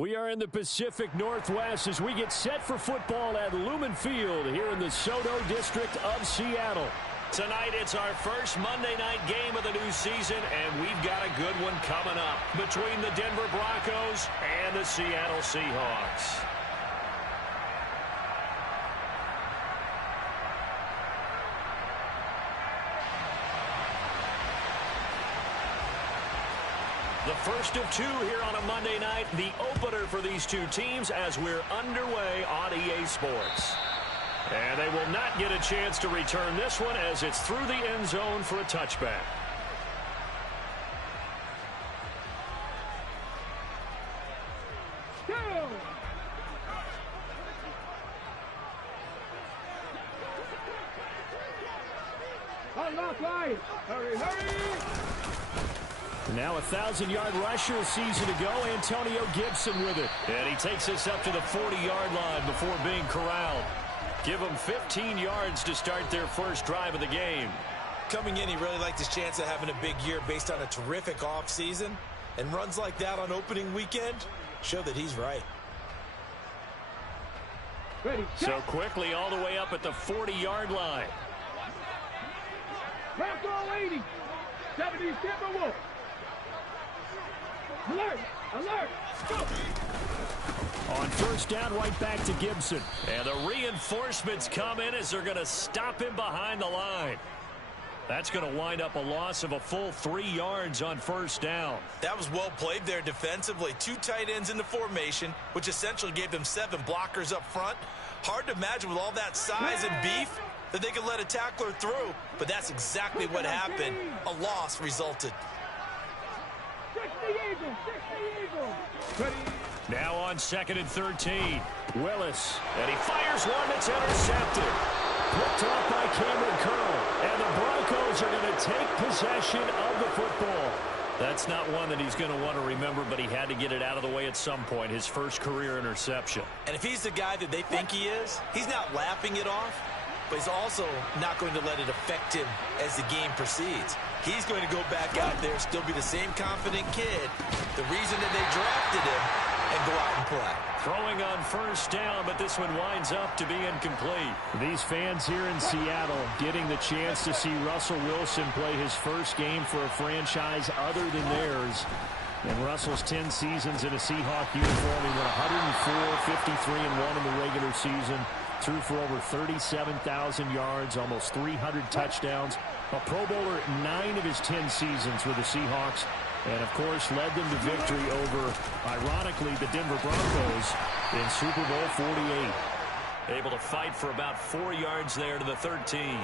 We are in the Pacific Northwest as we get set for football at Lumen Field here in the SoDo district of Seattle. Tonight, it's our first Monday night game of the new season, and we've got a good one coming up between the Denver Broncos and the Seattle Seahawks. The first of two here on a Monday night, the opener for these two teams as we're underway on EA Sports. And they will not get a chance to return this one as it's through the end zone for a touchback. Hurry, hurry! Now a 1,000-yard rusher season to go. Antonio Gibson with it. And he takes us up to the 40-yard line before being corralled. Give them 15 yards to start their first drive of the game. Coming in, he really liked his chance of having a big year based on a terrific offseason. And runs like that on opening weekend show that he's right. Ready, so quickly all the way up at the 40-yard line. Bronco 80. 70 Timberwolves. Alert! Alert! Go! On first down, right back to Gibson. And the reinforcements come in as they're going to stop him behind the line. That's going to wind up a loss of a full 3 yards on first down. That was well played there defensively. Two tight ends in the formation, which essentially gave them 7 blockers up front. Hard to imagine with all that size and beef that they could let a tackler through. But that's exactly what happened. A loss resulted. Now on 2nd and 13. Willis. And he fires one that's intercepted. Picked off by Cameron Curl. And the Broncos are going to take possession of the football. That's not one that he's going to want to remember, but he had to get it out of the way at some point. His first career interception. And if he's the guy that they think he is, he's not laughing it off, but he's also not going to let it affect him as the game proceeds. He's going to go back out there, still be the same confident kid, the reason that they drafted him, and go out and play. Throwing on first down, but this one winds up to be incomplete. These fans here in Seattle getting the chance to see Russell Wilson play his first game for a franchise other than theirs. And Russell's 10 seasons in a Seahawk uniform. He went 104, 53-1 in the regular season. Threw for over 37,000 yards, almost 300 touchdowns. A Pro Bowler 9 of his 10 seasons with the Seahawks. And, of course, led them to victory over, ironically, the Denver Broncos in Super Bowl 48. Able to fight for about 4 yards there to the 13.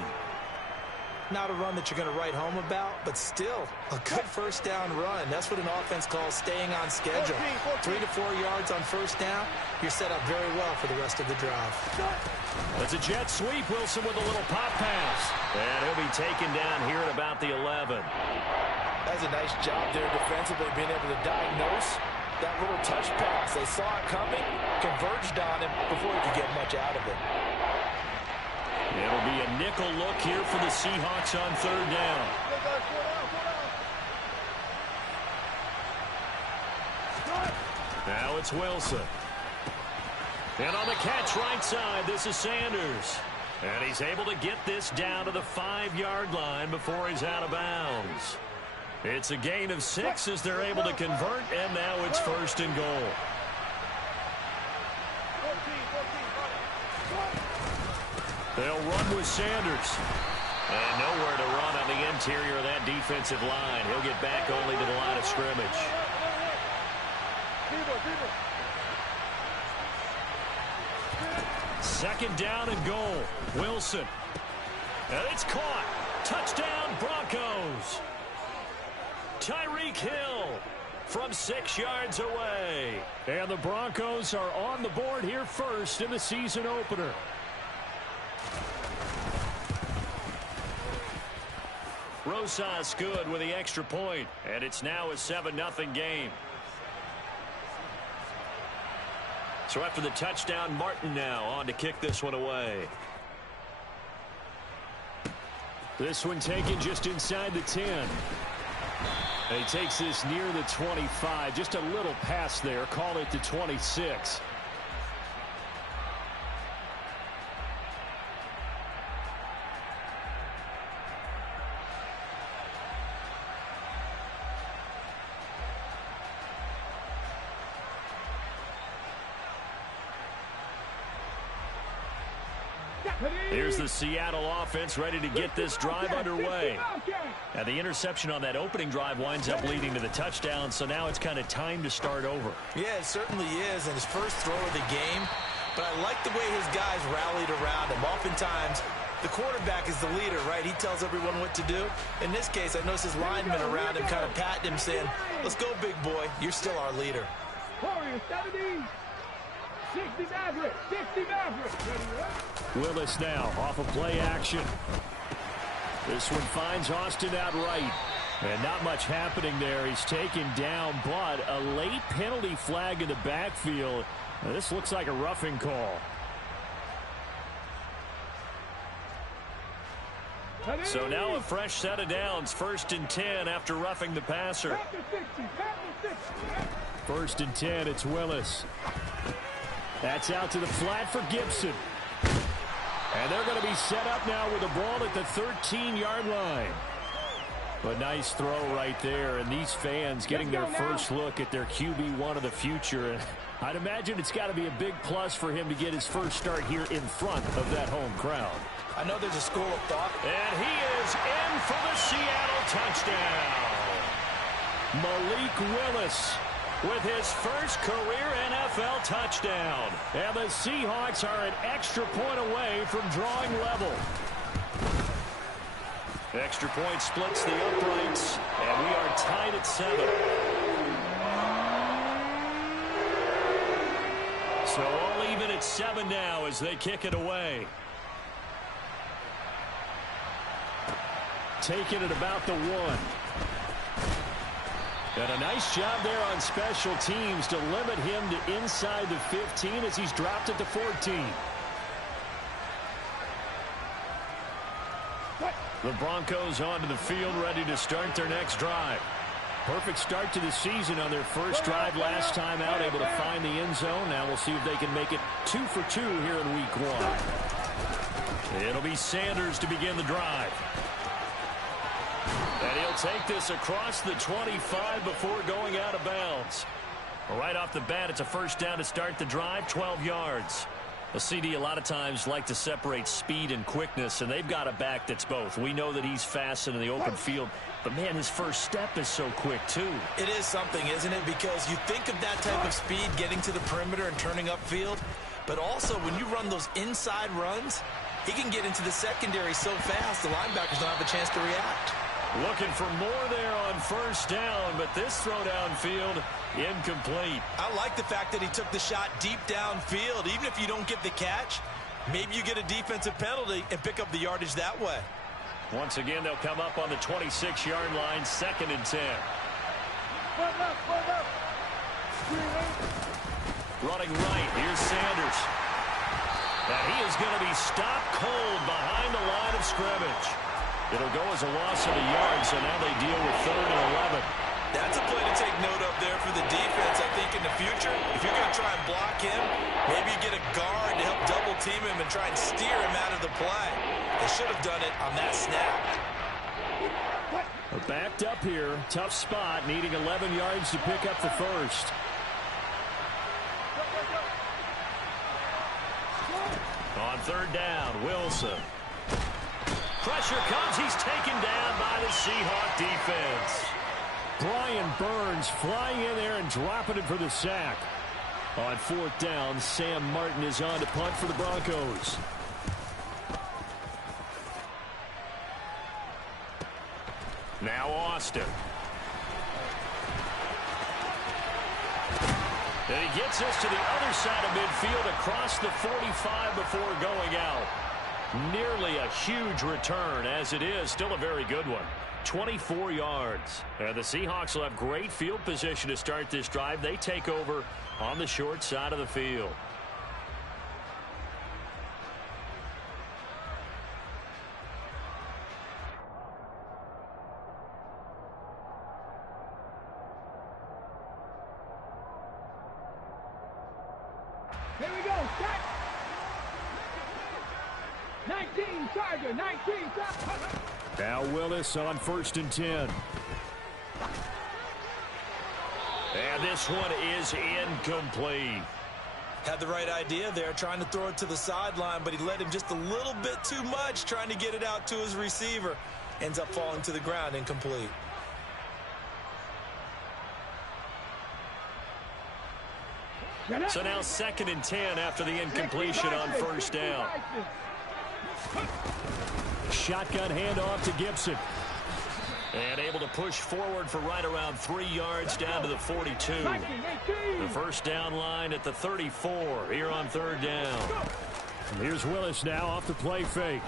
Not a run that you're going to write home about, but still a good first down run. That's what an offense calls staying on schedule. 3 to 4 yards on first down, you're set up very well for the rest of the drive. That's a jet sweep. Wilson with a little pop pass. And he'll be taken down here at about the 11. That's a nice job there defensively, being able to diagnose that little touch pass. They saw it coming, converged on him before he could get much out of it. It'll be a nickel look here for the Seahawks on third down. Now it's Wilson. And on the catch right side, this is Sanders. And he's able to get this down to the 5-yard line before he's out of bounds. It's a gain of 6 as they're able to convert, and now it's first and goal. They'll run with Sanders. And nowhere to run on the interior of that defensive line. He'll get back only to the line of scrimmage. Second down and goal. Wilson. And it's caught. Touchdown, Broncos. Tyreek Hill from 6 yards away. And the Broncos are on the board here first in the season opener. Rosas good with the extra point, and it's now a 7-0 game. So after the touchdown, Martin now on to kick this one away. This one taken just inside the 10. He takes this near the 25. Just a little pass there. Call it the 26. Here's the Seattle offense ready to get this drive underway. Now the interception on that opening drive winds up leading to the touchdown, so now it's kind of time to start over. Yeah, it certainly is, and his first throw of the game. But I like the way his guys rallied around him. Oftentimes, the quarterback is the leader, right? He tells everyone what to do. In this case, I noticed his linemen around him kind of patting him, saying, let's go, big boy. You're still our leader. 60 Maverick. 60 Maverick. Willis now off of play action. This one finds Austin out right. And not much happening there. He's taken down, but a late penalty flag in the backfield. Now, this looks like a roughing call. So now a fresh set of downs. 1st and 10 after roughing the passer. 1st and 10, it's Willis. That's out to the flat for Gibson. And they're going to be set up now with the ball at the 13-yard line. But nice throw right there. And these fans getting their first look at their QB1 of the future. I'd imagine it's got to be a big plus for him to get his first start here in front of that home crowd. I know there's a school of thought. And he is in for the Seattle touchdown. Malik Willis with his first career NFL touchdown. And the Seahawks are an extra point away from drawing level. Extra point splits the uprights, and we are tied at 7. So all even at 7 now as they kick it away. Taking it about the 1. And a nice job there on special teams to limit him to inside the 15 as he's dropped at the 14. The Broncos onto the field ready to start their next drive. Perfect start to the season on their first drive last time out, able to find the end zone. Now we'll see if they can make it 2 for 2 here in week 1. It'll be Sanders to begin the drive. And he'll take this across the 25 before going out of bounds. Right off the bat, it's a first down to start the drive, 12 yards. The CD a lot of times like to separate speed and quickness, and they've got a back that's both. We know that he's fast in the open field, but man, his first step is so quick too. It is something, isn't it? Because you think of that type of speed getting to the perimeter and turning upfield, but also when you run those inside runs, he can get into the secondary so fast the linebackers don't have a chance to react. Looking for more there on first down, but this throw downfield incomplete. I like the fact that he took the shot deep downfield. Even if you don't get the catch, maybe you get a defensive penalty and pick up the yardage that way. Once again, they'll come up on the 26-yard line, 2nd and 10. Running right, here's Sanders. And he is going to be stopped cold behind the line of scrimmage. It'll go as a loss of a yard, so now they deal with 3rd and 11. That's a play to take note of there for the defense, I think, in the future. If you're going to try and block him, maybe you get a guard to help double-team him and try and steer him out of the play. They should have done it on that snap. Backed up here, tough spot, needing 11 yards to pick up the first. On 3rd down, Wilson. Pressure comes. He's taken down by the Seahawk defense. Brian Burns flying in there and dropping it for the sack. On 4th down, Sam Martin is on to punt for the Broncos. Now Austin. And he gets us to the other side of midfield across the 45 before going out. Nearly a huge return, as it is still a very good one. 24 yards. And the Seahawks will have great field position to start this drive. They take over on the short side of the field. Here we go. Start. 19 Charger. 19 Charger. Now Willis on 1st and 10. And this one is incomplete. Had the right idea there, trying to throw it to the sideline, but he led him just a little bit too much, trying to get it out to his receiver. Ends up falling to the ground, incomplete. So now 2nd and 10 after the incompletion on 1st down. Shotgun handoff to Gibson. And able to push forward for right around 3 yards down to the 42. The 1st down line at the 34 here on 3rd down. Here's Willis now off the play fake.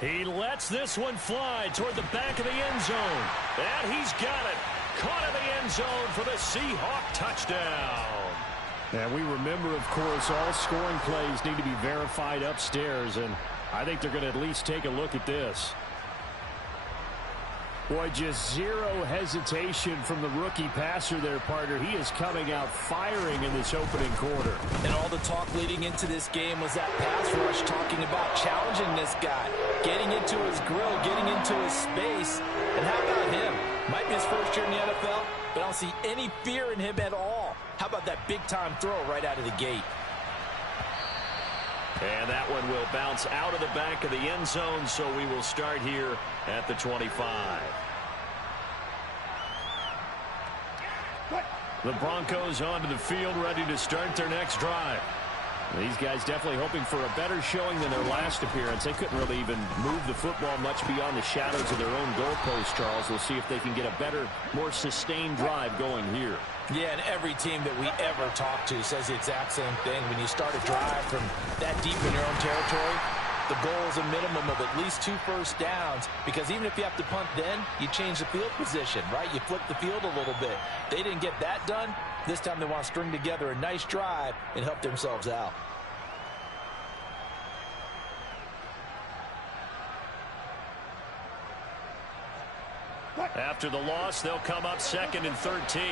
He lets this one fly toward the back of the end zone. And he's got it. Caught in the end zone for the Seahawk touchdown. And we remember, of course, all scoring plays need to be verified upstairs. And I think they're going to at least take a look at this. Boy, just zero hesitation from the rookie passer there, partner. He is coming out firing in this opening quarter. And all the talk leading into this game was that pass rush, talking about challenging this guy, getting into his grill, getting into his space. And how about him? Might be his first year in the NFL, but I don't see any fear in him at all. How about that big-time throw right out of the gate? And that one will bounce out of the back of the end zone, so we will start here at the 25. The Broncos onto the field, ready to start their next drive. These guys definitely hoping for a better showing than their last appearance. They couldn't really even move the football much beyond the shadows of their own goalpost, Charles. We'll see if they can get a better, more sustained drive going here. Yeah, and every team that we ever talk to says the exact same thing. When you start a drive from that deep in your own territory, the goal is a minimum of at least 2 first downs, because even if you have to punt then, you change the field position, right? You flip the field a little bit. They didn't get that done. This time they want to string together a nice drive and help themselves out. After the loss, they'll come up 2nd and 13.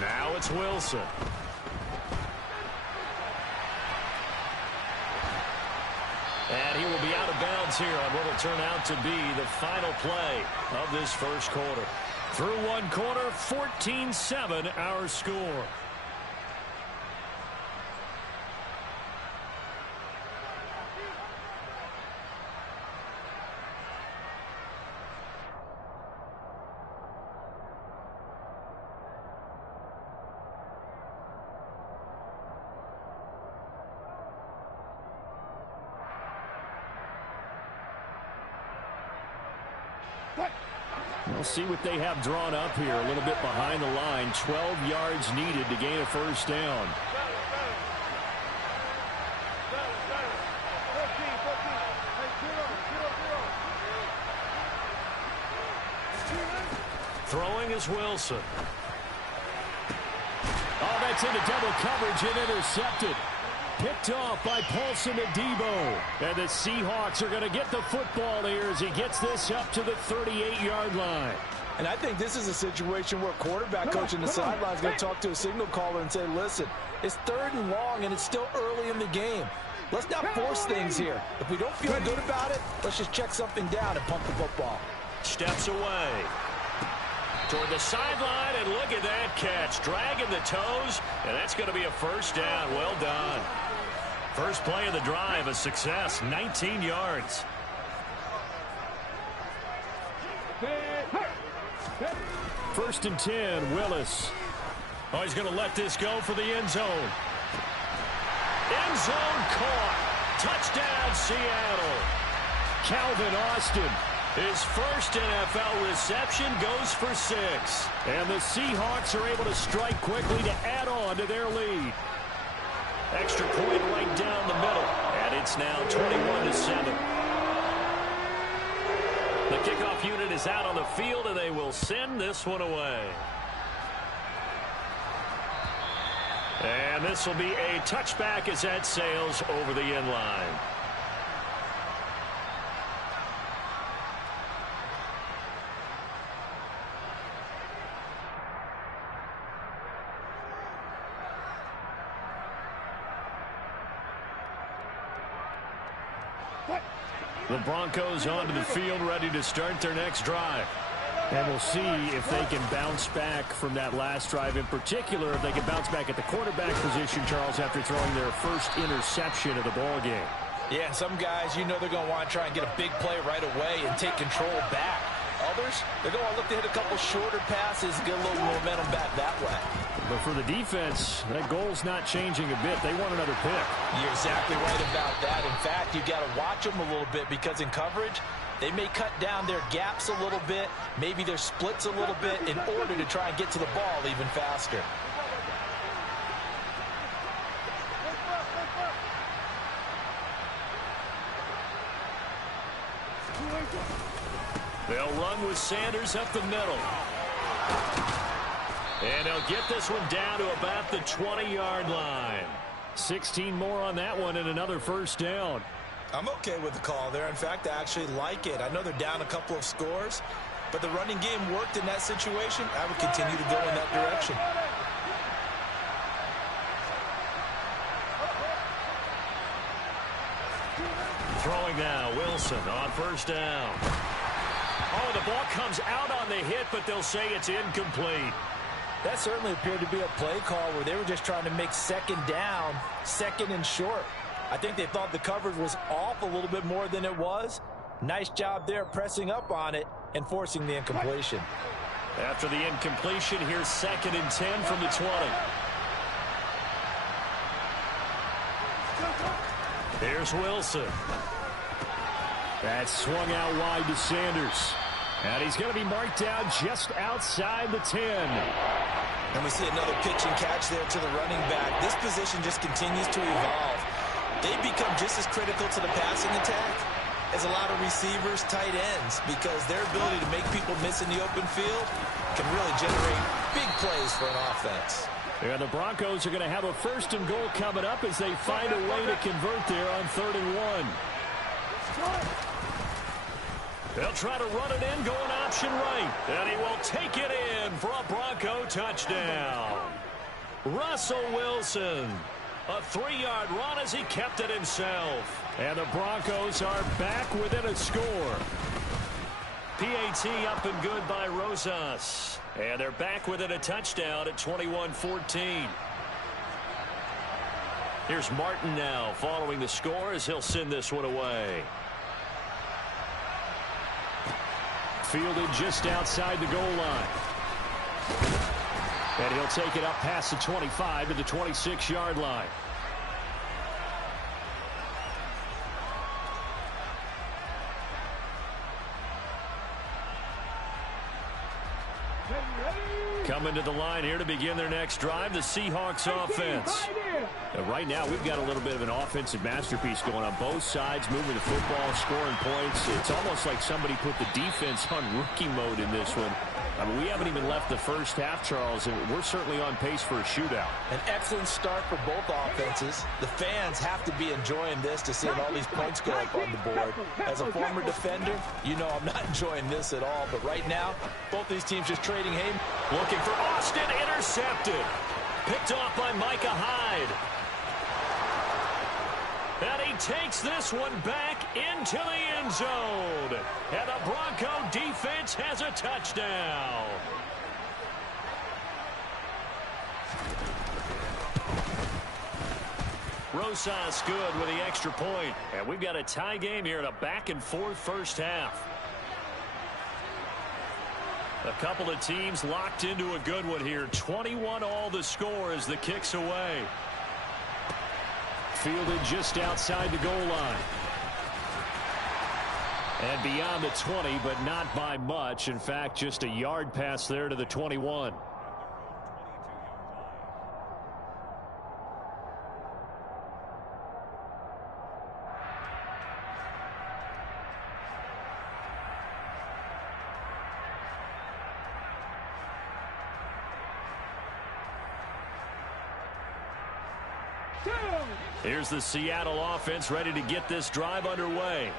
Now it's Wilson. And he will be out of bounds here on what will turn out to be the final play of this first quarter. Through one quarter, 14-7 our score. We'll see what they have drawn up here. A little bit behind the line. 12 yards needed to gain a first down. Throwing is Wilson. Oh, that's into double coverage and intercepted. Picked off by Paulson Adebo. And the Seahawks are going to get the football here as he gets this up to the 38-yard line. And I think this is a situation where quarterback coach in the sideline is going to talk to a signal caller and say, listen, it's 3rd and long and it's still early in the game. Let's not force things here. If we don't feel good about it, let's just check something down and pump the football. Steps away toward the sideline, and look at that catch. Dragging the toes, and that's going to be a first down. Well done. First play of the drive, a success, 19 yards. First and 10, Willis. Oh, he's going to let this go for the end zone. End zone caught. Touchdown, Seattle. Calvin Austin, his first NFL reception, goes for 6. And the Seahawks are able to strike quickly to add on to their lead. Extra point right down the middle, and it's now 21-7. The kickoff unit is out on the field, and they will send this one away. And this will be a touchback as that sails over the end line. The Broncos onto the field, ready to start their next drive. And we'll see if they can bounce back from that last drive, in particular, if they can bounce back at the quarterback position, Charles, after throwing their first interception of the ball game. Yeah, and some guys, you know they're going to want to try and get a big play right away and take control back. Others, they're going to look to hit a couple shorter passes and get a little momentum back that way. But for the defense, that goal's not changing a bit. They want another pick. You're exactly right about that. In fact, you got to watch them a little bit because in coverage, they may cut down their gaps a little bit, maybe their splits a little bit in order to try and get to the ball even faster. They'll run with Sanders up the middle. And they'll get this one down to about the 20-yard line. 16 more on that one and another first down. I'm okay with the call there. In fact, I actually like it. I know they're down a couple of scores, but the running game worked in that situation. I would continue to go in that direction. Throwing now, Wilson on first down. Oh, the ball comes out on the hit, but they'll say it's incomplete. That certainly appeared to be a play call where they were just trying to make second down, second and short. I think they thought the coverage was off a little bit more than it was. Nice job there pressing up on it and forcing the incompletion. After the incompletion, here's 2nd and 10 from the 20. Here's Wilson. That's swung out wide to Sanders. And he's going to be marked down just outside the 10. And we see another pitch and catch there to the running back. This position just continues to evolve. They become just as critical to the passing attack as a lot of receivers, tight ends, because their ability to make people miss in the open field can really generate big plays for an offense. Yeah, the Broncos are going to have a 1st and goal coming up as they find a way to convert there on 3rd and 1. They'll try to run it in, going option right. And he will take it in for a Bronco touchdown. Russell Wilson. A 3-yard run as he kept it himself. And the Broncos are back within a score. PAT up and good by Rosas. And they're back within a touchdown at 21-14. Here's Martin now following the score as he'll send this one away. Fielded just outside the goal line. And he'll take it up past the 25 to the 26-yard line. Coming to the line here to begin their next drive, the Seahawks offense. Right now, we've got a little bit of an offensive masterpiece going on both sides, moving the football, scoring points. It's almost like somebody put the defense on rookie mode in this one. I mean, we haven't even left the first half, Charles, and we're certainly on pace for a shootout. An excellent start for both offenses. The fans have to be enjoying this to see all these points go up on the board. As a former defender, you know I'm not enjoying this at all. But right now, both these teams just trading hay. Looking for Austin, intercepted. Picked off by Micah Hyde. And he takes this one back into the end zone. And the Bronco defense has a touchdown. Rosas good with the extra point. And we've got a tie game here in a back-and-forth first half. A couple of teams locked into a good one here. 21 all the score as the kick's away. Fielded just outside the goal line. And beyond the 20, but not by much. In fact, just a yard pass there to the 21. Here's the Seattle offense ready to get this drive underway.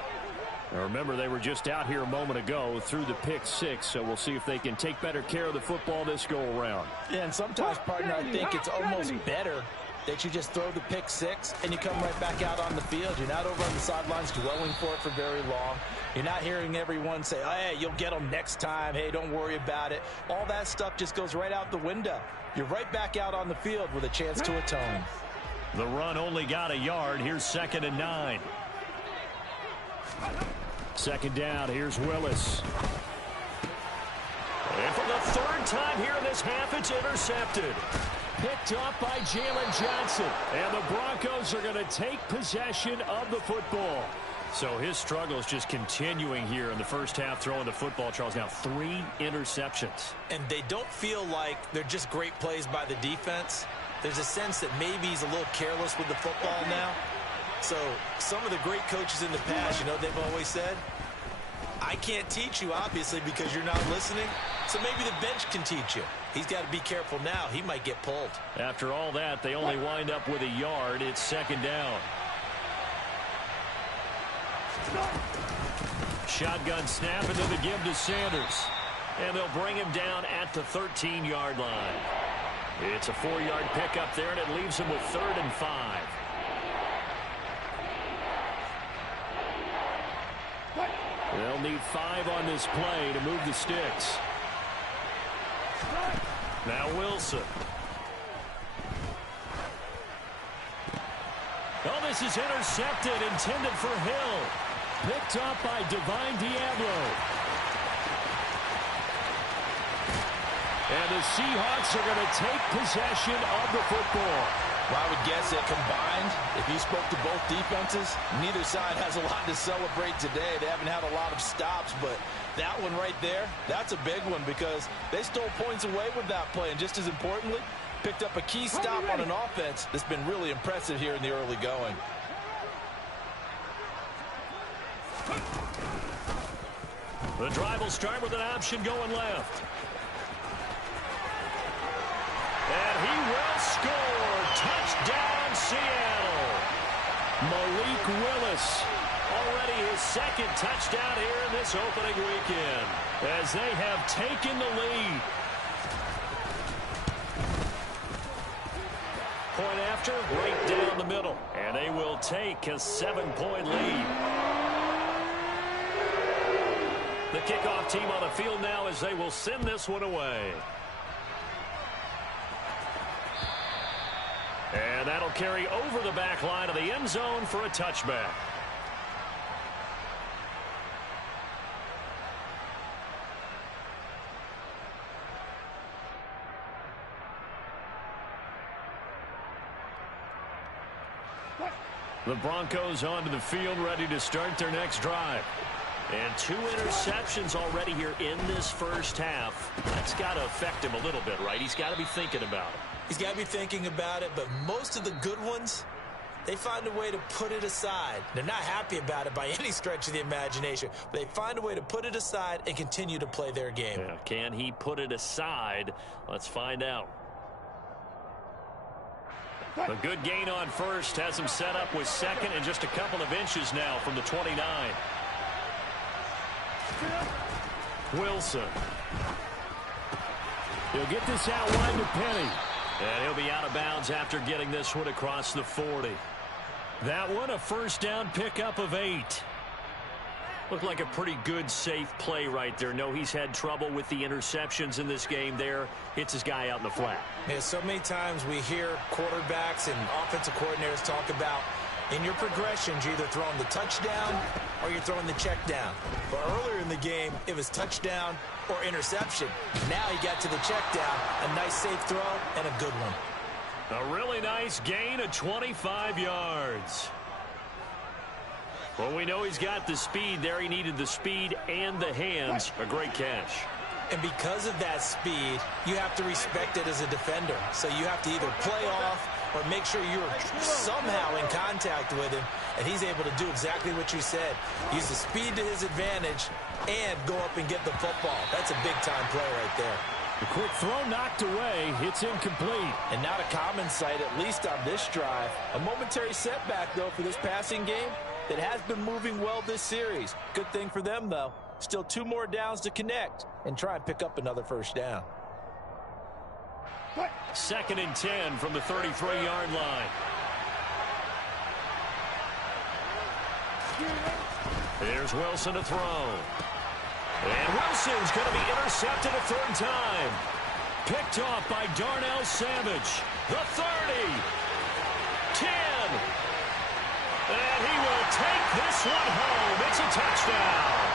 Now remember, they were just out here a moment ago through the pick six, so we'll see if they can take better care of the football this go around. Yeah, and sometimes, partner, I think it's almost better that you just throw the pick six and you come right back out on the field. You're not over on the sidelines dwelling for it for very long. You're not hearing everyone say, oh, hey, you'll get them next time. Hey, don't worry about it. All that stuff just goes right out the window. You're right back out on the field with a chance to atone. The run only got a yard. Here's 2nd and 9. 2nd down. Here's Willis. And for the 3rd time here in this half, it's intercepted. Picked up by Jalen Johnson. And the Broncos are going to take possession of the football. So his struggle is just continuing here in the first half, throwing the football, Charles. Now 3 interceptions. And they don't feel like they're just great plays by the defense. There's a sense that maybe he's a little careless with the football now. So some of the great coaches in the past, you know, they've always said, I can't teach you, obviously, because you're not listening. So maybe the bench can teach you. He's got to be careful now. He might get pulled. After all that, they only wind up with a yard. It's 2nd down. Shotgun snap into the give to Sanders. And they'll bring him down at the 13-yard line. It's a 4-yard pickup there, and it leaves him with 3rd and 5. They'll need 5 on this play to move the sticks. Now Wilson. Oh, this is intercepted, intended for Hill. Picked up by Divine Diablo. And the Seahawks are going to take possession of the football. Well, I would guess that combined, if you spoke to both defenses, neither side has a lot to celebrate today. They haven't had a lot of stops, but that one right there, that's a big one because they stole points away with that play. And just as importantly, picked up a key stop on an offense that's been really impressive here in the early going. The drive will start with an option going left. And he will score. Touchdown, Seattle. Malik Willis. Already his 2nd touchdown here in this opening weekend as they have taken the lead. Point after, right down the middle. And they will take a 7-point lead. The kickoff team on the field now as they will send this one away. And that'll carry over the back line of the end zone for a touchback. The Broncos onto the field, ready to start their next drive. And 2 interceptions already here in this first half. That's got to affect him a little bit, right? He's got to be thinking about it. He's got to be thinking about it, but most of the good ones, they find a way to put it aside. They're not happy about it by any stretch of the imagination, but they find a way to put it aside and continue to play their game. Yeah, can he put it aside? Let's find out. A good gain on first has him set up with 2nd and just a couple of inches now from the 29. Wilson. He'll get this out wide to Penny. And he'll be out of bounds after getting this one across the 40. That one a first down pickup of 8. Looked like a pretty good, safe play right there. No, he's had trouble with the interceptions in this game there. Hits his guy out in the flat. Yeah, so many times we hear quarterbacks and offensive coordinators talk about in your progressions, you're either throwing the touchdown or you're throwing the check down. But earlier in the game, it was touchdown or interception. Now he got to the check down, a nice safe throw, and a good one. A really nice gain of 25 yards. Well, we know he's got the speed there. He needed the speed and the hands. A great catch. And because of that speed, you have to respect it as a defender. So you have to either play off or make sure you're somehow in contact with him, and he's able to do exactly what you said. Use the speed to his advantage and go up and get the football. That's a big-time play right there. The quick throw knocked away. It's incomplete. And not a common sight, at least on this drive. A momentary setback, though, for this passing game that has been moving well this series. Good thing for them, though. Still 2 more downs to connect and try and pick up another first down. 2nd and 10 from the 33-yard line. Here's Wilson to throw. And Wilson's going to be intercepted a 3rd time. Picked off by Darnell Savage. The 30. 10. And he will take this one home. It's a touchdown.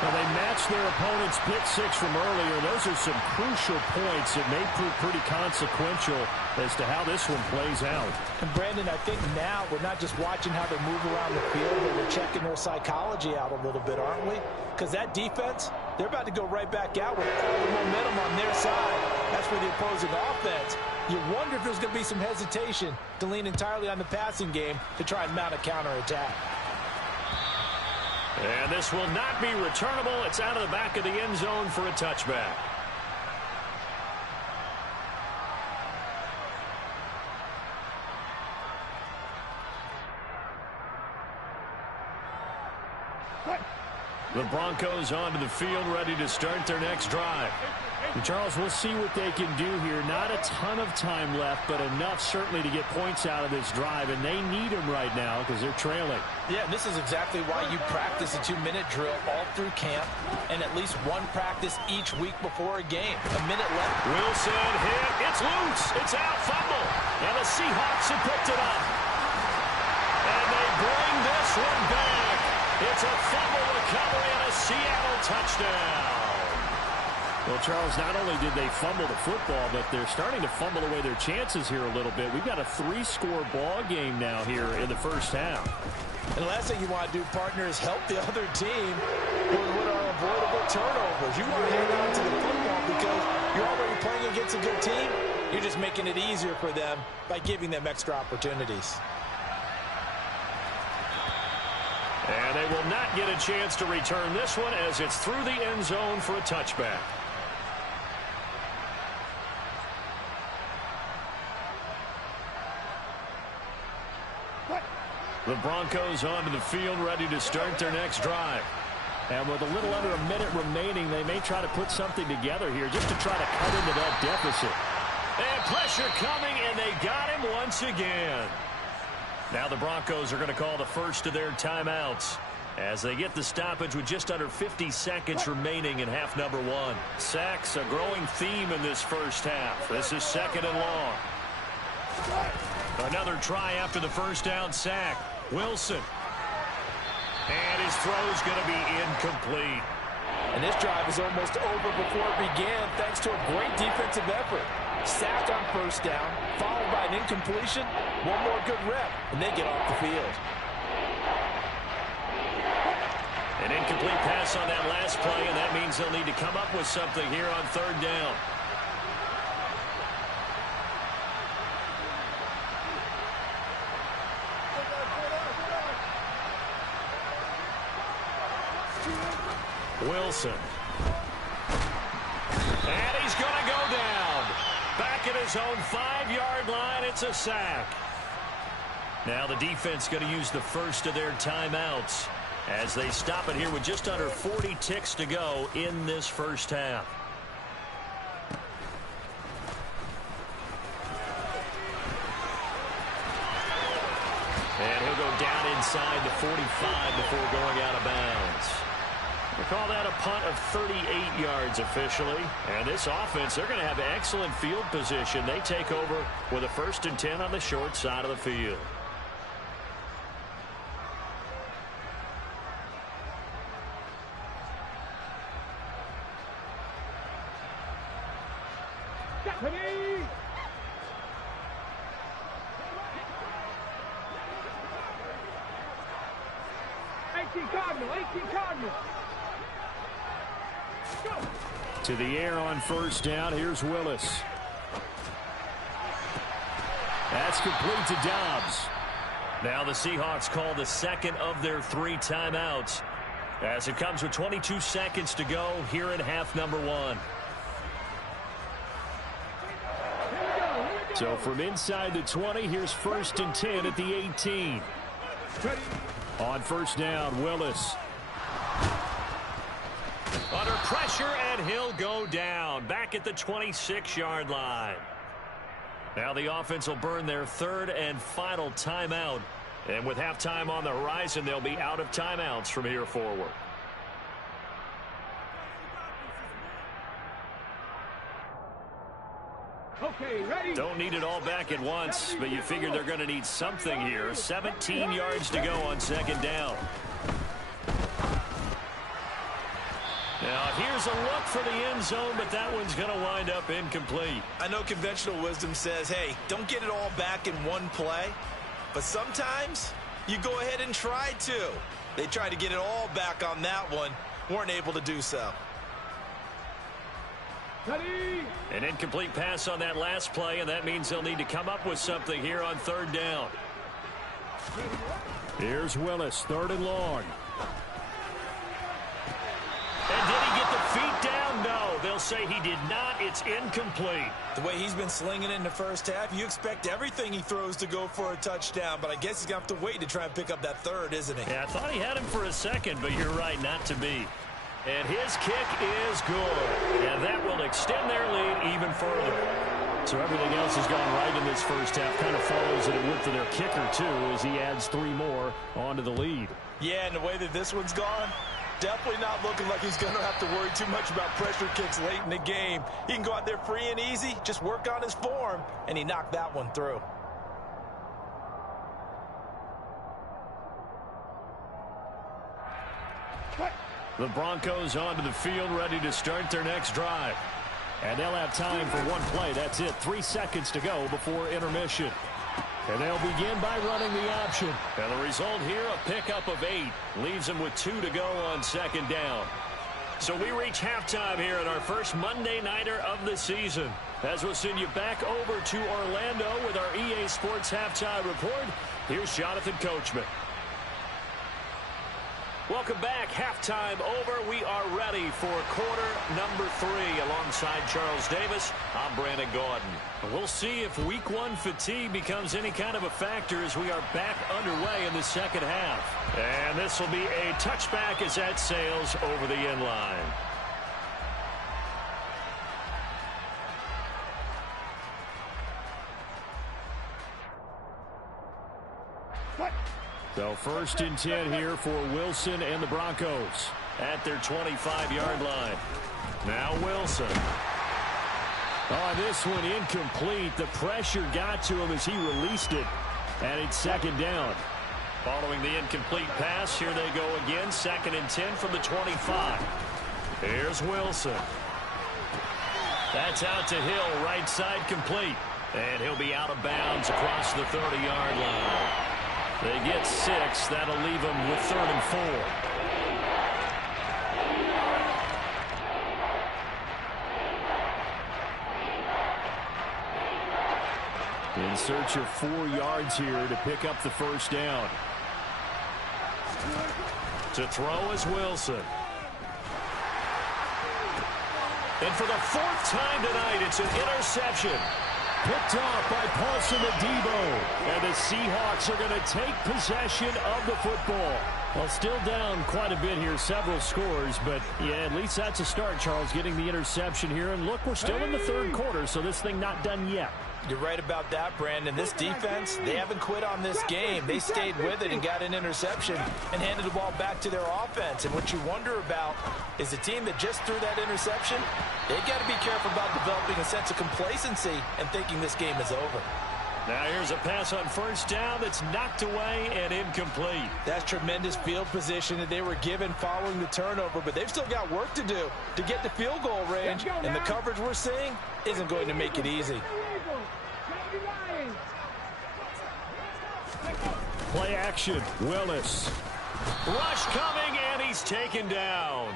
Well, they matched their opponent's pick six from earlier. Those are some crucial points that may prove pretty consequential as to how this one plays out. And Brandon, I think now we're not just watching how they move around the field, but we're checking their psychology out a little bit, aren't we? Because that defense, they're about to go right back out with all the momentum on their side. That's for the opposing offense. You wonder if there's going to be some hesitation to lean entirely on the passing game to try and mount a counterattack. And this will not be returnable. It's out of the back of the end zone for a touchback. The Broncos onto the field, ready to start their next drive. And Charles, we'll see what they can do here. Not a ton of time left, but enough certainly to get points out of this drive, and they need them right now because they're trailing. Yeah, and this is exactly why you practice a 2-minute drill all through camp and at least one practice each week before a game. A minute left. Wilson hit. It's loose. It's out. Fumble. And the Seahawks have picked it up. And they bring this one back. It's a fumble recovery and a Seattle touchdown. Well, Charles, not only did they fumble the football, but they're starting to fumble away their chances here a little bit. We've got a 3-score ball game now here in the first half. And the last thing you want to do, partner, is help the other team with what are avoidable turnovers. You want to hang on to the football because you're already playing against a good team. You're just making it easier for them by giving them extra opportunities. And they will not get a chance to return this one as it's through the end zone for a touchback. The Broncos onto the field, ready to start their next drive. And with a little under a minute remaining, they may try to put something together here just to try to cut into that deficit. And pressure coming, and they got him once again. Now the Broncos are going to call the first of their timeouts as they get the stoppage with just under 50 seconds remaining in half number one. Sacks, a growing theme in this first half. This is 2nd and long. Another try after the first down sack. Wilson. And his throw's going to be incomplete. And this drive is almost over before it began thanks to a great defensive effort. Sack on first down, followed by an incompletion. One more good rep, and they get off the field. An incomplete pass on that last play, and that means they'll need to come up with something here on 3rd down. Wilson. And he's going to go down. Back at his own 5-yard line, it's a sack. Now the defense going to use the first of their timeouts as they stop it here with just under 40 ticks to go in this first half. And he'll go down inside the 45 before going out of bounds. We call that a punt of 38 yards officially. And this offense, they're going to have excellent field position. They take over with a 1st and 10 on the short side of the field. To the air on first down. Here's Willis. That's complete to Dobbs. Now the Seahawks call the 2nd of their 3 timeouts as it comes with 22 seconds to go here in half number one. So from inside the 20, here's 1st and 10 at the 18. On first down, Willis. Under pressure, and he'll go down. Back back at the 26-yard line. Now the offense will burn their third and final timeout. And with halftime on the horizon, they'll be out of timeouts from here forward. Okay, ready? Don't need it all back at once, but you figure they're going to need something here. 17 yards to go on second down. Now, here's a look for the end zone, but that one's going to wind up incomplete. I know conventional wisdom says, hey, don't get it all back in one play. But sometimes you go ahead and try to. They tried to get it all back on that one. Weren't able to do so. Ready? An incomplete pass on that last play, and that means they'll need to come up with something here on third down. Here's Willis, third and long. And did he get the feet down? No, they'll say he did not. It's incomplete. The way he's been slinging it in the first half, you expect everything he throws to go for a touchdown, but I guess he's going to have to wait to try and pick up that third, isn't he? Yeah, I thought he had him for a second, but you're right, not to be. And his kick is good. And that will extend their lead even further. So everything else has gone right in this first half. Kind of follows that it would for their kicker, too, as he adds 3 more onto the lead. Yeah, and the way that this one's gone, definitely not looking like he's going to have to worry too much about pressure kicks late in the game. He can go out there free and easy, just work on his form, and he knocked that one through. The Broncos onto the field, ready to start their next drive. And they'll have time for one play. That's it. 3 seconds to go before intermission. And they'll begin by running the option. And the result here, a pickup of 8. Leaves them with 2 to go on second down. So we reach halftime here in our first Monday Nighter of the season. As we'll send you back over to Orlando with our EA Sports Halftime Report, here's Jonathan Coachman. Welcome back. Halftime over. We are ready for quarter number 3. Alongside Charles Davis, I'm Brandon Gaudin. We'll see if week 1 fatigue becomes any kind of a factor as we are back underway in the second half. And this will be a touchback as that sails over the end line. So first and 10 here for Wilson and the Broncos at their 25-yard line. Now Wilson. Oh, this one incomplete. The pressure got to him as he released it. And it's second down. Following the incomplete pass, here they go again. Second and 10 from the 25. Here's Wilson. That's out to Hill, right side complete. And he'll be out of bounds across the 30-yard line. They get 6. That'll leave them with 3rd and 4. In search of 4 yards here to pick up the first down. To throw is Wilson. And for the 4th time tonight, it's an interception. Picked off by Paulson Adebo. And the Seahawks are going to take possession of the football. Well, still down quite a bit here, several scores, but yeah, at least that's a start, Charles, getting the interception here. And look, we're still in the 3rd quarter, so this thing not done yet. You're right about that, Brandon. This defense, they haven't quit on this game. They stayed with it and got an interception and handed the ball back to their offense. And what you wonder about is the team that just threw that interception, they've got to be careful about developing a sense of complacency and thinking this game is over. Now here's a pass on first down that's knocked away and incomplete. That's tremendous field position that they were given following the turnover, but they've still got work to do to get the field goal range, and the coverage we're seeing isn't going to make it easy. Play action. Willis. Rush coming, and he's taken down.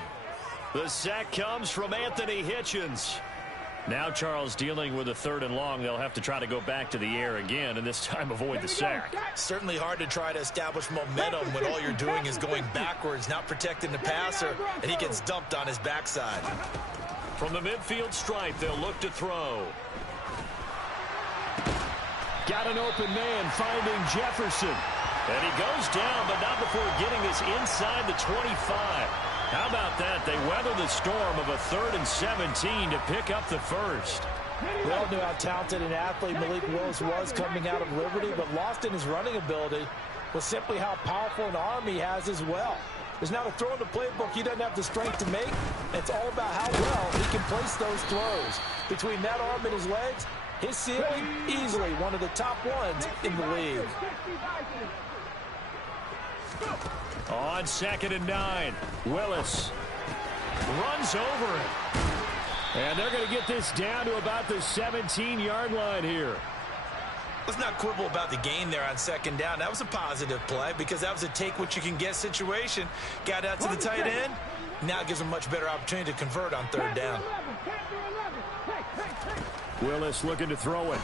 The sack comes from Anthony Hitchens. Now Charles dealing with a 3rd and long. They'll have to try to go back to the air again, and this time avoid the sack. Certainly hard to try to establish momentum when all you're doing is going backwards, not protecting the passer, and he gets dumped on his backside. From the midfield stripe, they'll look to throw. Got an open man finding Jefferson. And he goes down, but not before getting this inside the 25. How about that? They weather the storm of a 3rd and 17 to pick up the first. We all knew how talented an athlete Malik Willis was coming out of Liberty, but lost in his running ability was simply how powerful an arm he has as well. There's not a throw in the playbook he doesn't have the strength to make. It's all about how well he can place those throws. Between that arm and his legs, his ceiling, easily one of the top ones in the league. On 2nd and 9, Willis runs over it. And they're going to get this down to about the 17-yard line here. Let's not quibble about the gain there on 2nd down. That was a positive play because that was a take-what-you-can-get situation. Got out to the tight end. Now it gives them a much better opportunity to convert on 3rd down. Willis looking to throw it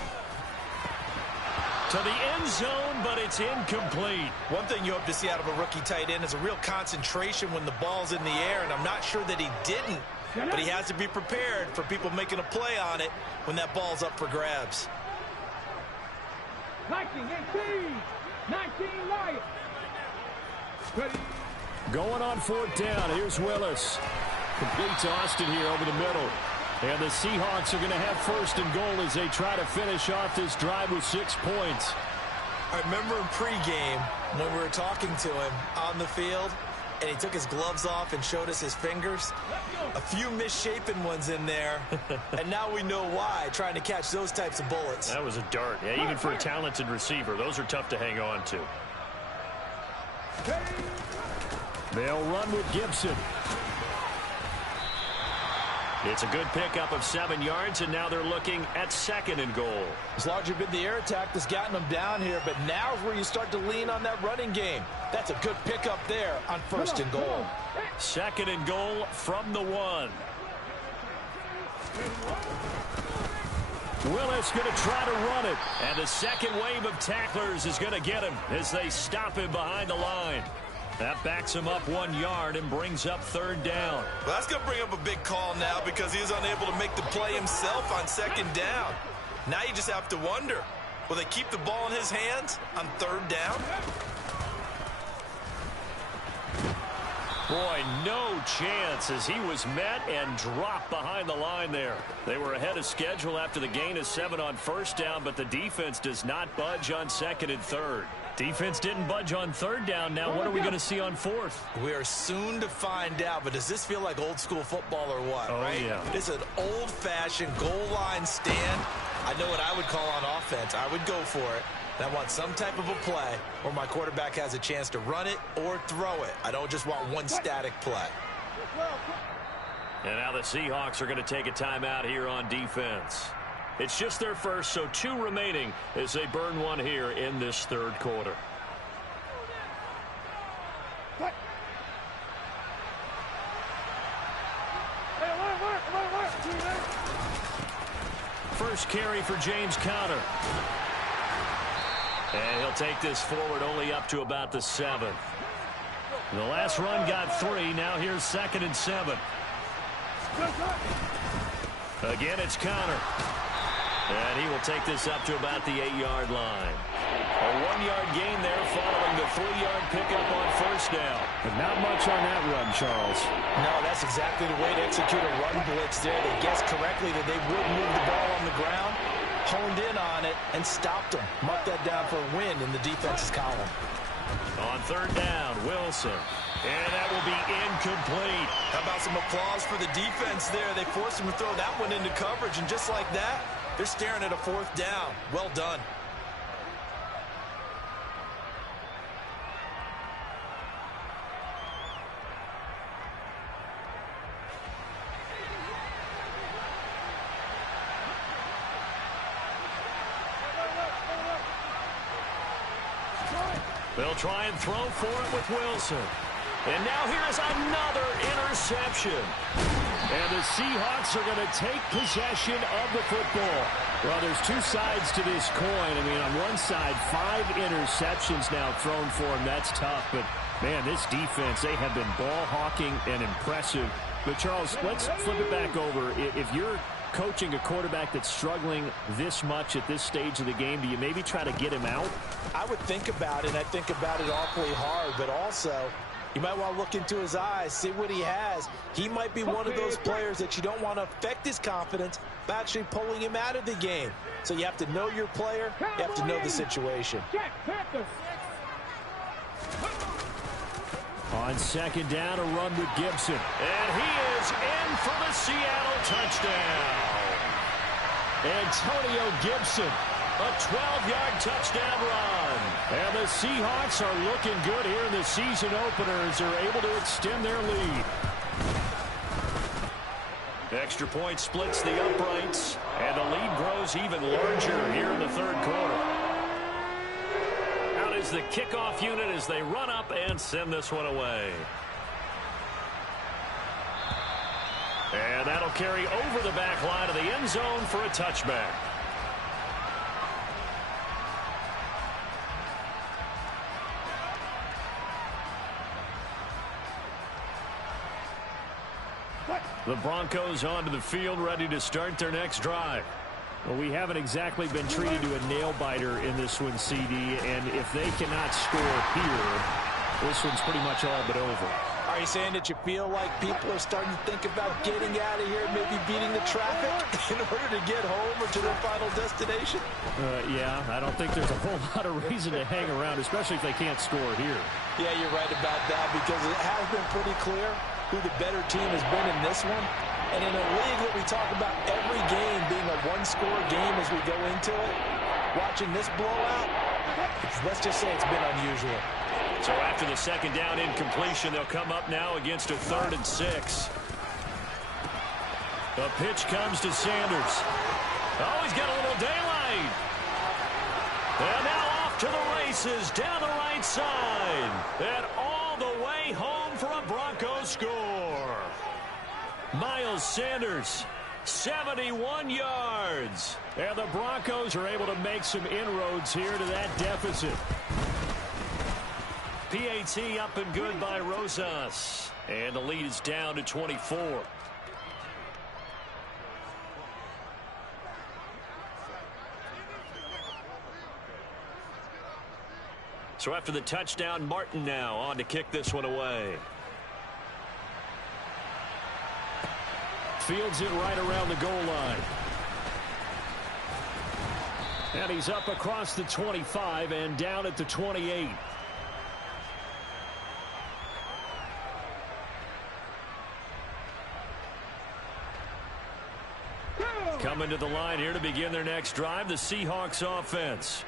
to the end zone, but it's incomplete. One thing you hope to see out of a rookie tight end is a real concentration when the ball's in the air, and I'm not sure that he didn't, but he has to be prepared for people making a play on it when that ball's up for grabs. 19 right. Ready. Going on 4th down. Here's Willis. Complete to Austin here over the middle. And the Seahawks are going to have 1st and goal as they try to finish off this drive with 6 points. I remember in pregame when we were talking to him on the field, and he took his gloves off and showed us his fingers. A few misshapen ones in there, and now we know why, trying to catch those types of bullets. That was a dart. Yeah, even for a talented receiver, those are tough to hang on to. They'll run with Gibson. It's a good pickup of 7 yards, and now they're looking at 2nd and goal. It's largely been the air attack that's gotten them down here, but now is where you start to lean on that running game. That's a good pickup there on 1st and goal. 2nd and goal from the 1. Willis going to try to run it, and the second wave of tacklers is going to get him as they stop him behind the line. That backs him up 1 yard and brings up 3rd down. Well, that's going to bring up a big call now because he was unable to make the play himself on 2nd down. Now you just have to wonder, will they keep the ball in his hands on 3rd down? Boy, no chance as he was met and dropped behind the line there. They were ahead of schedule after the gain of 7 on 1st down, but the defense does not budge on 2nd and 3rd. Defense didn't budge on 3rd down. Now what are we going to see on 4th? We are soon to find out, but does this feel like old school football or what, right? Yeah. It's an old-fashioned goal line stand. I know what I would call on offense. I would go for it. And I want some type of a play where my quarterback has a chance to run it or throw it. I don't just want one static play. And now the Seahawks are going to take a timeout here on defense. It's just their first, so 2 remaining as they burn 1 here in this 3rd quarter. First carry for James Conner. And he'll take this forward only up to about the 7. The last run got 3. Now here's 2nd and 7. Again, it's Conner. And he will take this up to about the 8-yard line. A 1-yard gain there following the 3-yard pickup on 1st down. But not much on that run, Charles. No, that's exactly the way to execute a run blitz there. They guessed correctly that they would move the ball on the ground, honed in on it, and stopped them. Mark that down for a win in the defense's column. On 3rd down, Wilson. And that will be incomplete. How about some applause for the defense there? They forced him to throw that one into coverage, and just like that, they're staring at a 4th down. Well done. They'll try and throw for it with Wilson. And now here's another interception. And the Seahawks are going to take possession of the football. Well, there's 2 sides to this coin. I mean, on one side, 5 interceptions now thrown for him. That's tough. But, man, this defense, they have been ball hawking and impressive. But, Charles, let's flip it back over. If you're coaching a quarterback that's struggling this much at this stage of the game, do you maybe try to get him out? I would think about it, and I think about it awfully hard, but also You might want to look into his eyes, see what he has. He might be one of those players that you don't want to affect his confidence by actually pulling him out of the game. So you have to know your player. You have to know the situation. On second down, a run with Gibson. And he is in for the Seattle touchdown. Antonio Gibson, a 12-yard touchdown run. And the Seahawks are looking good here in the season opener as they're able to extend their lead. Extra point splits the uprights, and the lead grows even larger here in the third quarter. Out is the kickoff unit as they run up and send this one away. And that'll carry over the back line of the end zone for a touchback. The Broncos onto the field, ready to start their next drive. Well, we haven't exactly been treated to a nail-biter in this one, CD, and if they cannot score here, this one's pretty much all but over. Are you saying that you feel like people are starting to think about getting out of here, maybe beating the traffic in order to get home or to their final destination? Yeah, I don't think there's a whole lot of reason to hang around, especially if they can't score here. Yeah, you're right about that because it has been pretty clear who the better team has been in this one. And in a league that we talk about every game being a one-score game as we go into it, watching this blowout, let's just say it's been unusual. So after the second down incompletion, they'll come up now against a 3rd and 6. The pitch comes to Sanders. Oh, he's got a little daylight. And now off to the races down the right side. And all the way home for a Broncos score. Miles Sanders, 71 yards. And the Broncos are able to make some inroads here to that deficit. PAT up and good by Rosas. And the lead is down to 24. So after the touchdown, Martin now on to kick this one away. Fields it right around the goal line. And he's up across the 25 and down at the 28. Coming to the line here to begin their next drive, the Seahawks offense.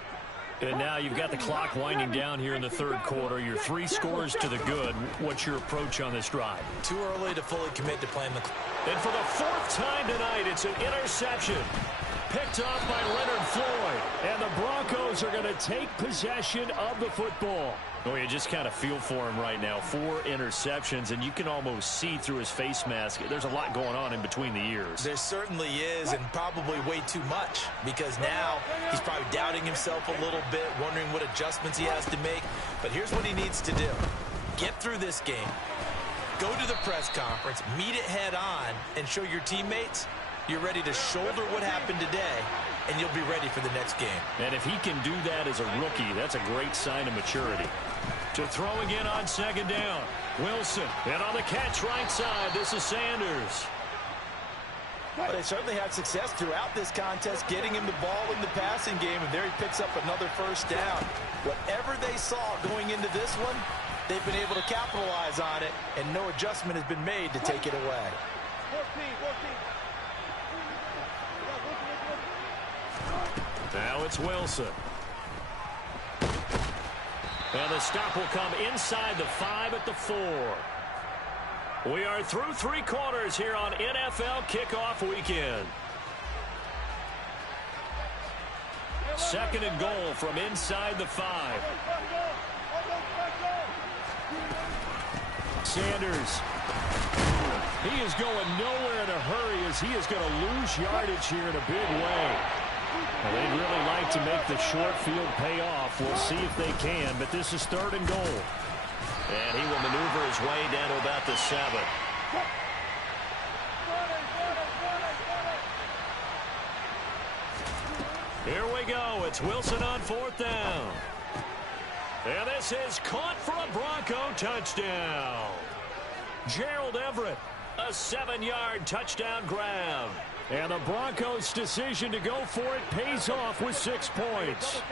And now you've got the clock winding down here in the third quarter. Your 3 scores to the good. What's your approach on this drive? Too early to fully commit to playing the clock. And for the 4th time tonight, it's an interception. Picked off by Leonard Floyd. And the Broncos are going to take possession of the football. Oh, you just kind of feel for him right now. 4 interceptions, and you can almost see through his face mask. There's a lot going on in between the ears. There certainly is, and probably way too much, because now he's probably doubting himself a little bit, wondering what adjustments he has to make. But here's what he needs to do. Get through this game. Go to the press conference, meet it head on, and show your teammates you're ready to shoulder what happened today, and you'll be ready for the next game. And if he can do that as a rookie, that's a great sign of maturity. To throw again on second down. Wilson, and on the catch right side, this is Sanders. But they certainly had success throughout this contest, getting him the ball in the passing game, and there he picks up another first down. Whatever they saw going into this one, they've been able to capitalize on it, and no adjustment has been made to take it away. 14. Now it's Wilson. And the stop will come inside the 5 at the 4. We are through 3 quarters here on NFL Kickoff Weekend. 2nd and goal from inside the 5. Sanders. He is going nowhere in a hurry as he is going to lose yardage here in a big way. Well, they'd really like to make the short field pay off. We'll see if they can, but this is 3rd and goal. And he will maneuver his way down to about the 7. Here we go. It's Wilson on 4th down. And this is caught for a Bronco touchdown. Gerald Everett, a 7-yard touchdown grab. And the Broncos' decision to go for it pays off with 6 points.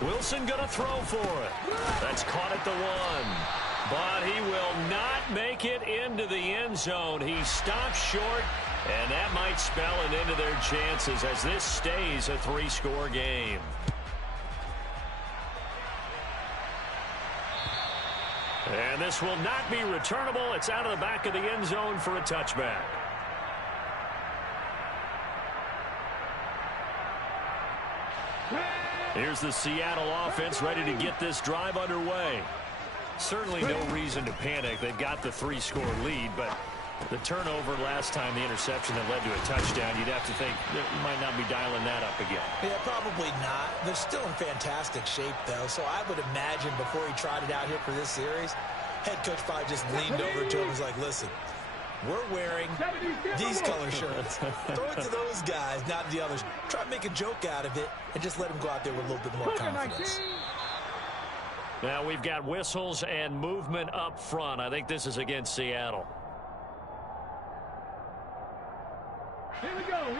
Wilson going to throw for it. That's caught at the 1. But he will not make it into the end zone. He stops short, and that might spell an end to their chances as this stays a 3-score game. And this will not be returnable. It's out of the back of the end zone for a touchback. Here's the Seattle offense ready to get this drive underway. Certainly no reason to panic. They've got the 3-score lead, but the turnover last time, the interception that led to a touchdown, you'd have to think that you might not be dialing that up again. Yeah, probably not. They're still in fantastic shape, though, so I would imagine before he tried it out here for this series, head coach probably just leaned over to him and was like, listen, we're wearing these color shirts. Throw it to those guys, not the others. Try to make a joke out of it and just let them go out there with a little bit more confidence. Now we've got whistles and movement up front. I think this is against Seattle.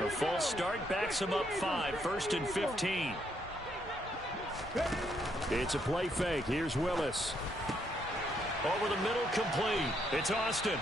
The false start backs him up 5. 1st and 15. It's a play fake. Here's Willis. Over the middle, complete. It's Austin.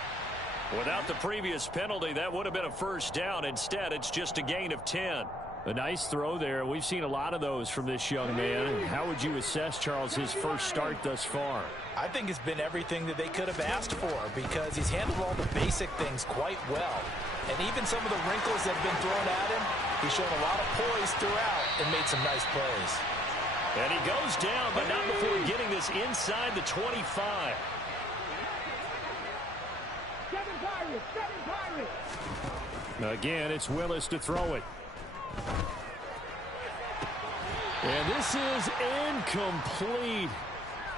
Without the previous penalty, that would have been a 1st down. Instead, it's just a gain of 10. A nice throw there. We've seen a lot of those from this young man. How would you assess, Charles, his first start thus far? I think it's been everything that they could have asked for because he's handled all the basic things quite well. And even some of the wrinkles that have been thrown at him, he's shown a lot of poise throughout and made some nice plays. And he goes down, but not before getting this inside the 25. Again, it's Willis to throw it. And this is incomplete.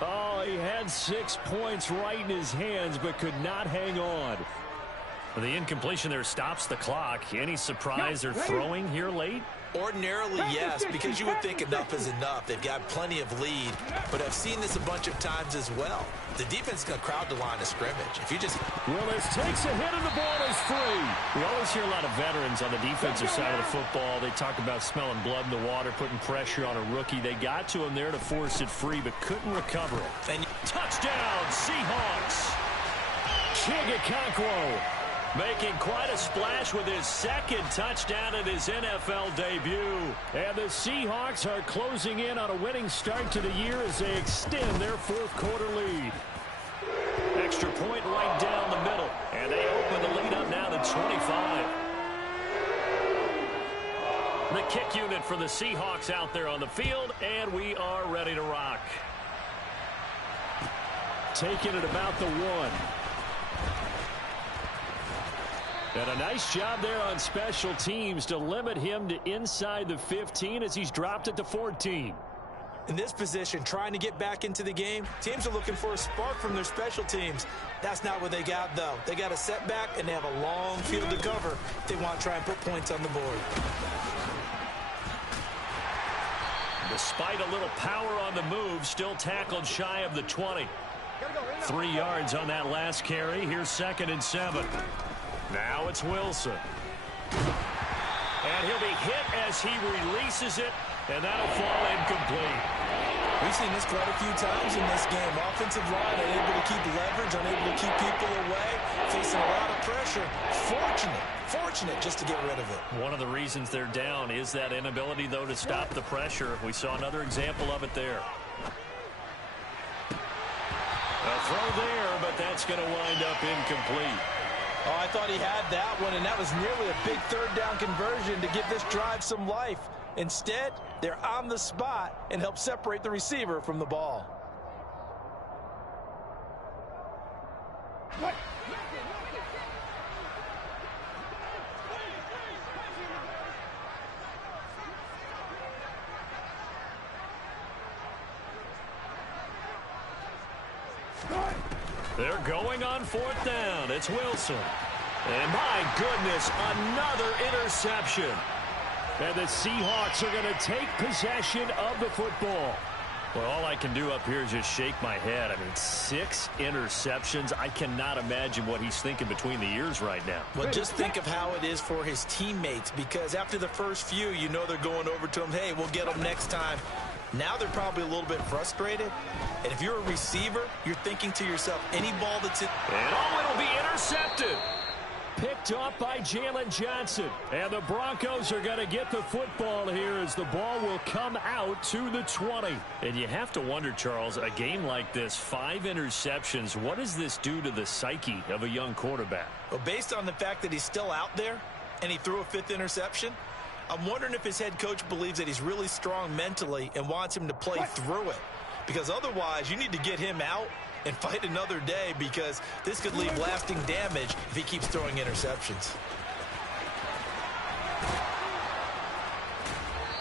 Oh, he had 6 points right in his hands, but could not hang on. The incompletion there stops the clock. Any surprise or throwing here late? Ordinarily, yes, because you would think enough is enough. They've got plenty of lead, but I've seen this a bunch of times as well. The defense is going to crowd the line of scrimmage. If you just... Willis takes a hit and the ball is free. We always hear a lot of veterans on the defensive side of the football. They talk about smelling blood in the water, putting pressure on a rookie. They got to him there to force it free, but couldn't recover it. And touchdown, Seahawks. Chigga making quite a splash with his 2nd touchdown in his NFL debut. And the Seahawks are closing in on a winning start to the year as they extend their 4th quarter lead. Extra point right down the middle. And they open the lead up now to 25. The kick unit for the Seahawks out there on the field, and we are ready to rock. Taking it about the 1. And a nice job there on special teams to limit him to inside the 15 as he's dropped it to 14. In this position, trying to get back into the game, teams are looking for a spark from their special teams. That's not what they got, though. They got a setback, and they have a long field to cover if they want to try and put points on the board. Despite a little power on the move, still tackled shy of the 20. 3 yards on that last carry. Here's 2nd and 7. Now it's Wilson. And he'll be hit as he releases it, and that'll fall incomplete. We've seen this quite a few times in this game. Offensive line unable to keep leverage, unable to keep people away, facing a lot of pressure. Fortunate just to get rid of it. One of the reasons they're down is that inability, though, to stop the pressure. We saw another example of it there. A throw there, but that's going to wind up incomplete. Oh, I thought he had that one, and that was nearly a big 3rd down conversion to give this drive some life. Instead, they're on the spot and help separate the receiver from the ball. They're going on 4th down. It's Wilson. And my goodness, another interception. And the Seahawks are going to take possession of the football. Well, all I can do up here is just shake my head. I mean, 6 interceptions. I cannot imagine what he's thinking between the ears right now. Well, just think of how it is for his teammates, because after the first few, you know they're going over to him, hey, we'll get them next time. Now they're probably a little bit frustrated. And if you're a receiver, you're thinking to yourself, any ball that's in... And it'll be intercepted. Picked off by Jalen Johnson. And the Broncos are going to get the football here as the ball will come out to the 20. And you have to wonder, Charles, a game like this, 5 interceptions, what does this do to the psyche of a young quarterback? Well, based on the fact that he's still out there and he threw a 5th interception, I'm wondering if his head coach believes that he's really strong mentally and wants him to play through it. Because otherwise, you need to get him out and fight another day, because this could leave lasting damage if he keeps throwing interceptions.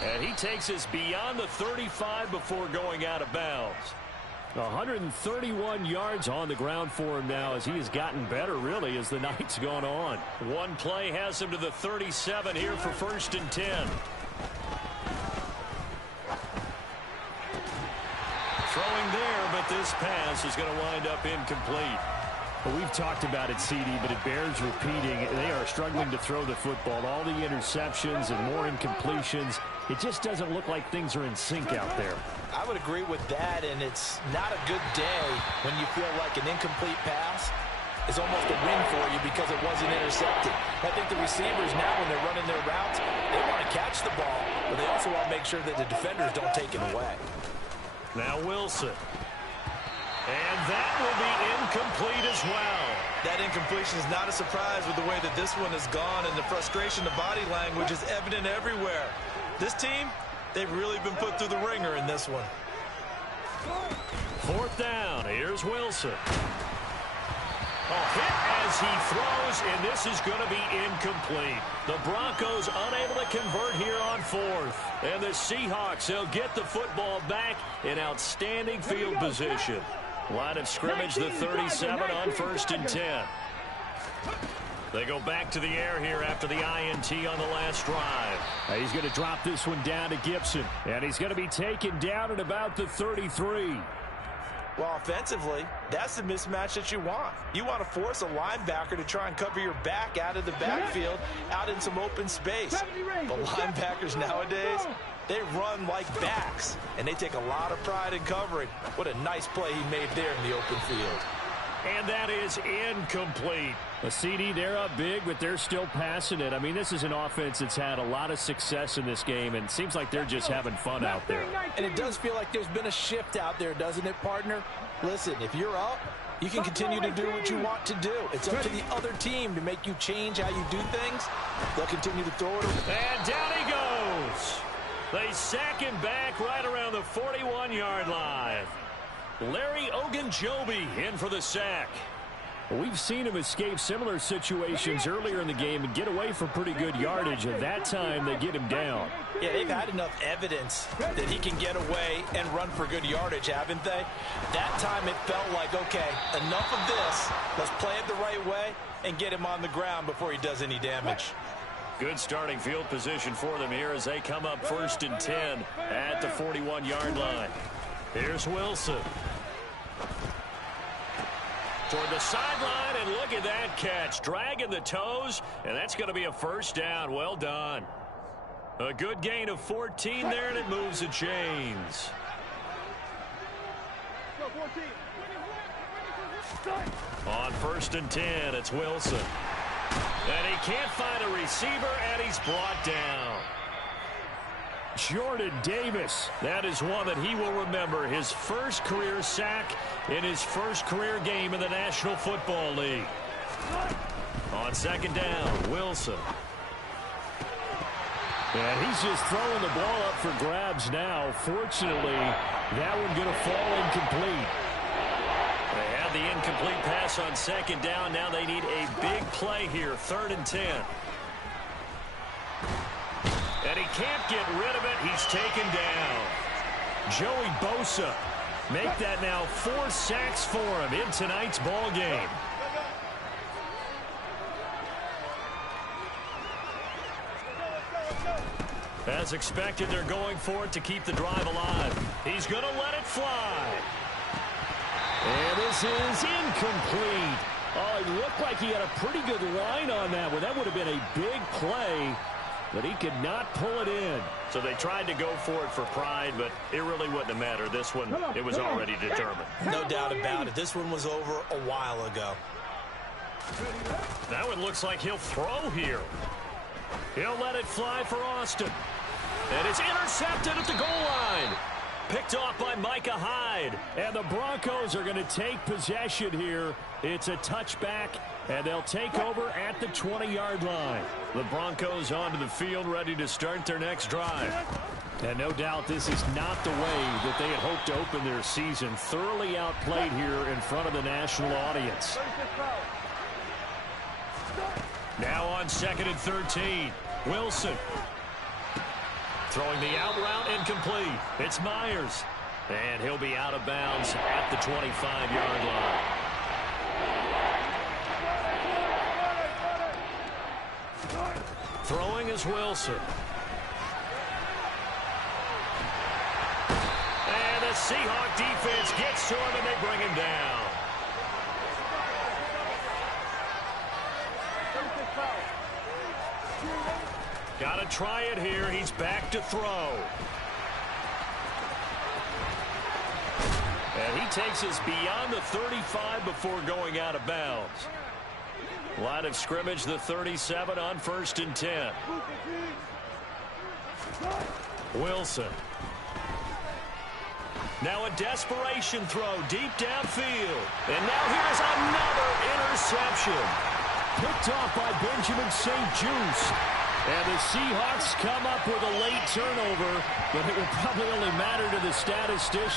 And he takes us beyond the 35 before going out of bounds. 131 yards on the ground for him now as he has gotten better, really, as the night's gone on. One play has him to the 37 here for 1st and 10. Throwing there, but this pass is going to wind up incomplete. Well, we've talked about it, CD, but it bears repeating. They are struggling to throw the football. All the interceptions and more incompletions. It just doesn't look like things are in sync out there. I would agree with that, and it's not a good day when you feel like an incomplete pass is almost a win for you because it wasn't intercepted. I think the receivers now, when they're running their routes, they want to catch the ball, but they also want to make sure that the defenders don't take it away. Now Wilson. And that will be incomplete as well. That incompletion is not a surprise with the way that this one has gone, and the frustration, the body language is evident everywhere. This team, they've really been put through the ringer in this one. 4th down. Here's Wilson. A hit as he throws, and this is going to be incomplete. The Broncos unable to convert here on 4th. And the Seahawks, they'll get the football back in outstanding field position. Line of scrimmage, the 37 on 1st and 10. They go back to the air here after the INT on the last drive. He's going to drop this one down to Gibson. And he's going to be taken down at about the 33. Well, offensively, that's the mismatch that you want. You want to force a linebacker to try and cover your back out of the backfield, out in some open space. But linebackers nowadays, they run like backs, and they take a lot of pride in covering. What a nice play he made there in the open field. And that is incomplete. The CD, they're up big, but they're still passing it. I mean, this is an offense that's had a lot of success in this game, and it seems like they're just having fun out there. And it does feel like there's been a shift out there, doesn't it, partner? Listen, if you're up, you can continue to do what you want to do. It's up to the other team to make you change how you do things. They'll continue to throw it. And down he goes. They sack him back right around the 41-yard line. Larry Ogunjobi in for the sack. We've seen him escape similar situations earlier in the game and get away for pretty good yardage, and that time they get him down. Yeah, they've had enough evidence that he can get away and run for good yardage, haven't they? That time it felt like, okay, enough of this. Let's play it the right way and get him on the ground before he does any damage. Good starting field position for them here as they come up 1st and 10 at the 41-yard line. Here's Wilson. Toward the sideline, and look at that catch. Dragging the toes, and that's going to be a 1st down. Well done. A good gain of 14 there, and it moves the chains. On 1st and 10, it's Wilson. And he can't find a receiver, and he's brought down. Jordan Davis, that is one that he will remember. His first career sack in his first career game in the National Football League. On 2nd down, Wilson. And he's just throwing the ball up for grabs now. Fortunately, that one going to fall incomplete. They had the incomplete pass on 2nd down. Now they need a big play here, 3rd and 10. And he can't get rid of it. He's taken down. Joey Bosa make that now 4 sacks for him in tonight's ball game. As expected, they're going for it to keep the drive alive. He's going to let it fly. And this is incomplete. Oh, it looked like he had a pretty good line on that one. That would have been a big play, but he could not pull it in. So they tried to go for it for pride, but it really wouldn't have mattered. This one, it was already determined. No doubt about it. This one was over a while ago. That one looks like he'll throw here. He'll let it fly for Austin. And it's intercepted at the goal line. Picked off by Micah Hyde. And the Broncos are going to take possession here. It's a touchback, and they'll take over at the 20-yard line. The Broncos onto the field, ready to start their next drive. And no doubt this is not the way that they had hoped to open their season. Thoroughly outplayed here in front of the national audience. Now on 2nd and 13. Wilson. Throwing the out route, incomplete. It's Myers. And he'll be out of bounds at the 25-yard line. Throwing is Wilson. And the Seahawk defense gets to him, and they bring him down. Got to try it here. He's back to throw. And he takes us beyond the 35 before going out of bounds. Line of scrimmage, the 37 on 1st and 10. Wilson. Now a desperation throw deep downfield. And now here's another interception. Picked off by Benjamin St-Juste. And the Seahawks come up with a late turnover, but it will probably only matter to the statistician.